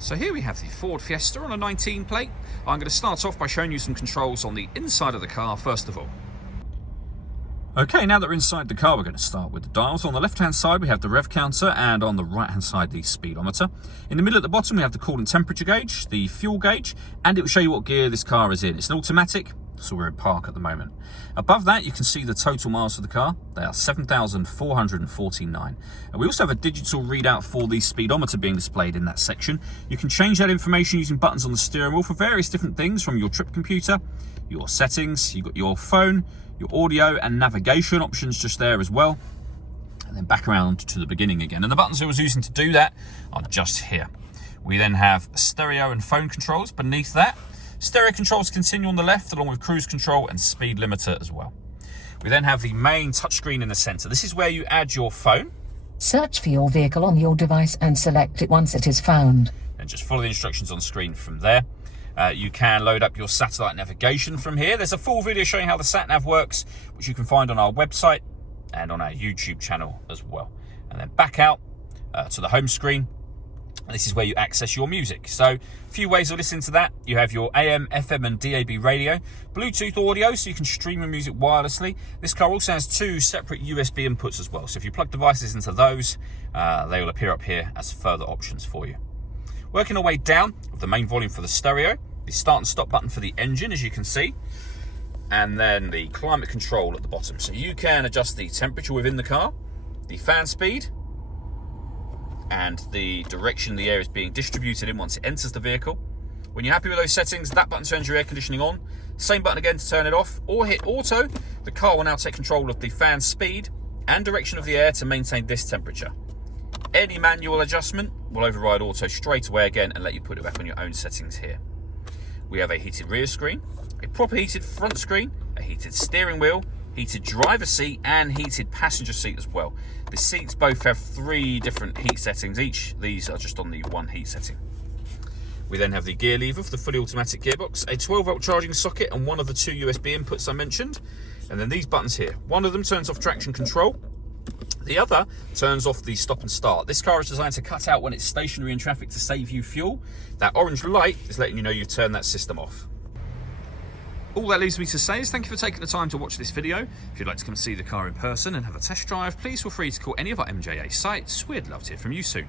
So here we have the Ford Fiesta on a 19 plate. I'm going to start off by showing you some controls on the inside of the car first of all. Okay, now that we're inside the car, we're going to start with the dials. On the left-hand side, we have the rev counter, and on the right-hand side, the speedometer. In the middle at the bottom, we have the coolant temperature gauge, the fuel gauge, and it will show you what gear this car is in. It's an automatic, so we're in park at the moment. Above that, you can see the total miles for the car. They are 7,449. And we also have a digital readout for the speedometer being displayed in that section. You can change that information using buttons on the steering wheel for various different things, from your trip computer, your settings, you've got your phone, your audio and navigation options just there as well. And then back around to the beginning again. And the buttons I was using to do that are just here. We then have stereo and phone controls beneath that. Stereo controls continue on the left, along with cruise control and speed limiter as well. We then have the main touchscreen in the center. This is where you add your phone. Search for your vehicle on your device and select it once it is found. And just follow the instructions on screen from there. You can load up your satellite navigation from here. There's a full video showing how the sat-nav works, which you can find on our website and on our YouTube channel as well. And then back out to the home screen. And this is where you access your music. So a few ways of listening to that. You have your AM, FM and DAB radio, Bluetooth audio, so you can stream your music wirelessly. This car also has two separate USB inputs as well. So if you plug devices into those, they will appear up here as further options for you. Working our way down with the main volume for the stereo, the start and stop button for the engine, as you can see, and then the climate control at the bottom. So you can adjust the temperature within the car, the fan speed, and the direction the air is being distributed in once it enters the vehicle. When you're happy with those settings, that button turns your air conditioning on. Same button again to turn it off, or hit auto. The car will now take control of the fan speed and direction of the air to maintain this temperature. Any manual adjustment will override auto straight away again and let you put it back on your own settings here. We have a heated rear screen, a proper heated front screen, a heated steering wheel, heated driver seat and heated passenger seat as well. The seats both have 3 different heat settings each. These are just on the one heat setting. We then have the gear lever for the fully automatic gearbox, a 12-volt charging socket and one of the 2 USB inputs I mentioned. And then these buttons here. One of them turns off traction control. The other turns off the stop and start. This car is designed to cut out when it's stationary in traffic to save you fuel. That orange light is letting you know you've turned that system off. All that leaves me to say is thank you for taking the time to watch this video. If you'd like to come see the car in person and have a test drive, please feel free to call any of our MJA sites. We'd love to hear from you soon.